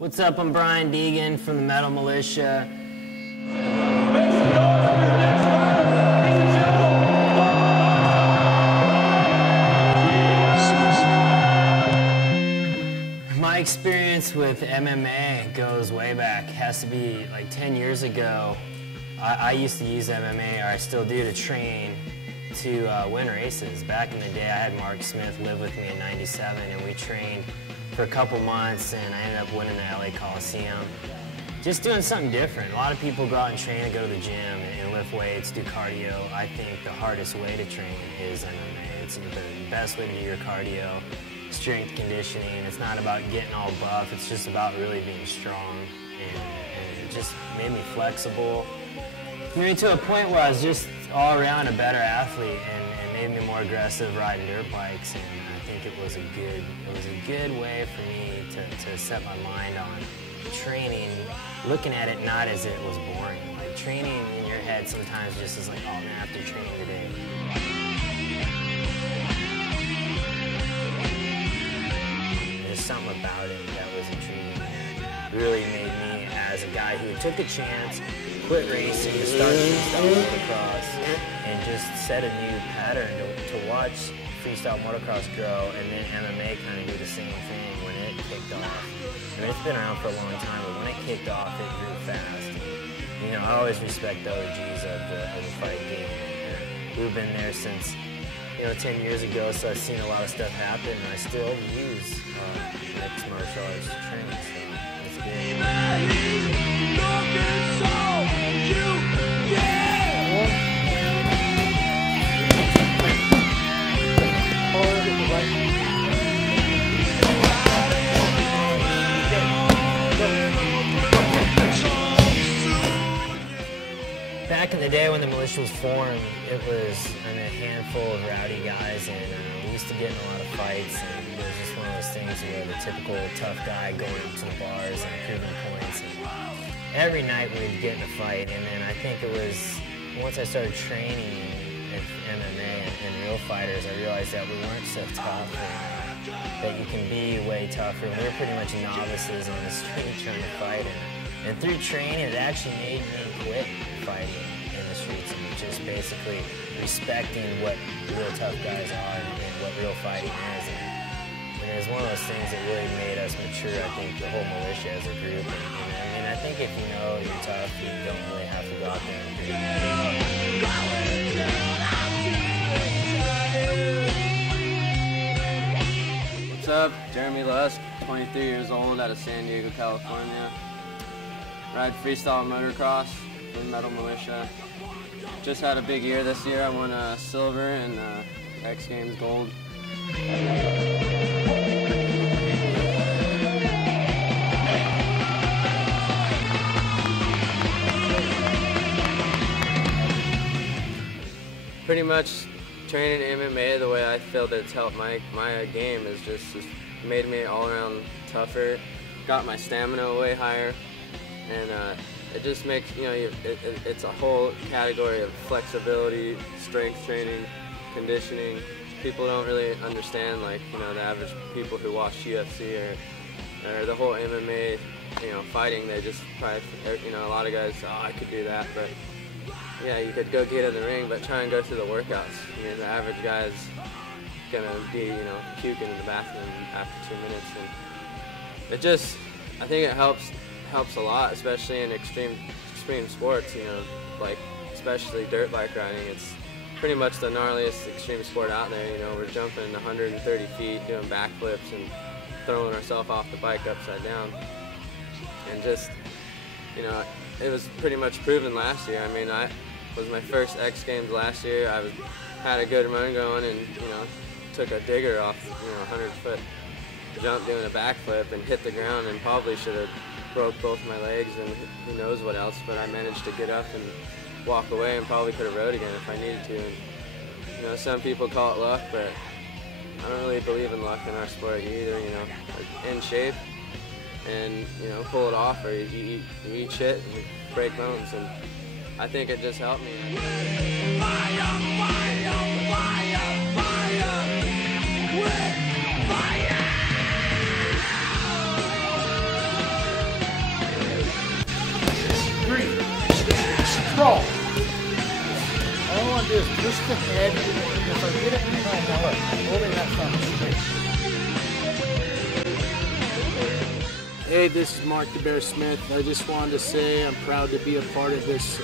What's up? I'm Brian Deegan from the Metal Militia. My experience with MMA goes way back. It has to be like 10 years ago. I used to use MMA, or I still do, to train to win races. Back in the day, I had Mark Smith live with me in '97, and we trained for a couple months, and I ended up winning the LA Coliseum. Just doing something different. A lot of people go out and train and go to the gym and lift weights, do cardio. I think the hardest way to train is MMA. It's the best way to do your cardio, strength conditioning. It's not about getting all buff. It's just about really being strong. And it just made me flexible. It made me to a point where I was just all around a better athlete, and made me more aggressive riding dirt bikes. And I think it was a good way for me to set my mind on training, looking at it not as it was boring. Like training in your head sometimes just is like, oh, I'm gonna have to train today. There's something about it that was intriguing that really made me, as a guy who took a chance, quit racing, to start freestyle motocross, and just set a new pattern to watch freestyle motocross grow, and then MMA kind of do the same thing when it kicked off. I mean, it's been around for a long time, but when it kicked off, it grew fast. And, you know, I always respect the OGs of the fight game. And we've been there since, 10 years ago, so I've seen a lot of stuff happen, and I still use mixed martial arts to train, so it's good. Back in the day when the militia was formed, it was a handful of rowdy guys, and we used to get in a lot of fights, and it was just one of those things where the typical tough guy going up to the bars and proving points. And every night we'd get in a fight, and then I think it was once I started training at MMA and real fighters, I realized that we weren't so tough, and that you can be way tougher. We were pretty much novices on the street trying to fight, and through training it actually made me quit fighting in the streets and just basically respecting what real tough guys are and what real fighting is. And it was one of those things that really made us mature, I think, the whole militia as a group. And I think if you know you're tough, you don't really have to go out there and prove it. What's up? Jeremy Lusk, 23 years old, out of San Diego, California. Ride freestyle motocross for the Metal Militia. Just had a big year this year. I won silver and X Games gold. Pretty much training MMA the way I feel that it's helped my game is just made me all around tougher, got my stamina way higher, and it just makes, it's a whole category of flexibility, strength training, conditioning. People don't really understand, like, the average people who watch UFC or the whole MMA, fighting, they just probably, a lot of guys, oh, I could do that, but yeah, you could go get in the ring, but try and go through the workouts. I mean, the average guy's gonna be, puking in the bathroom after 2 minutes, and it just, I think it helps a lot, especially in extreme sports, like especially dirt bike riding. It's pretty much the gnarliest extreme sport out there. We're jumping 130 feet, doing backflips and throwing ourselves off the bike upside down. And just, it was pretty much proven last year. I mean, I was my first X Games last year. Had a good run going and, took a digger off, 100-foot jump doing a backflip and hit the ground and probably should have broke both my legs and who knows what else, but I managed to get up and walk away and probably could have rode again if I needed to. And, some people call it luck, but I don't really believe in luck in our sport. You either, in shape and, pull it off, or you eat shit and you break bones, and I think it just helped me. ahead. If I get it behind, now look, I'm holding that thumb straight. Hey, this is Mark the Bear Smith. I just wanted to say I'm proud to be a part of this,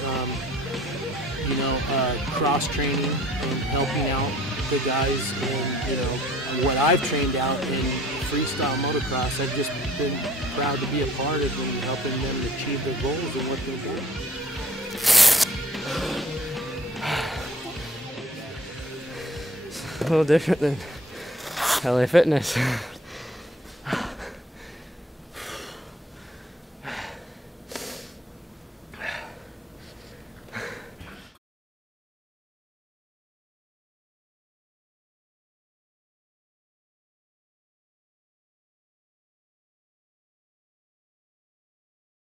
cross training and helping out the guys and, what I've trained out in freestyle motocross. I've just been proud to be a part of and helping them achieve their goals and what they're doing. It's a little different than LA Fitness.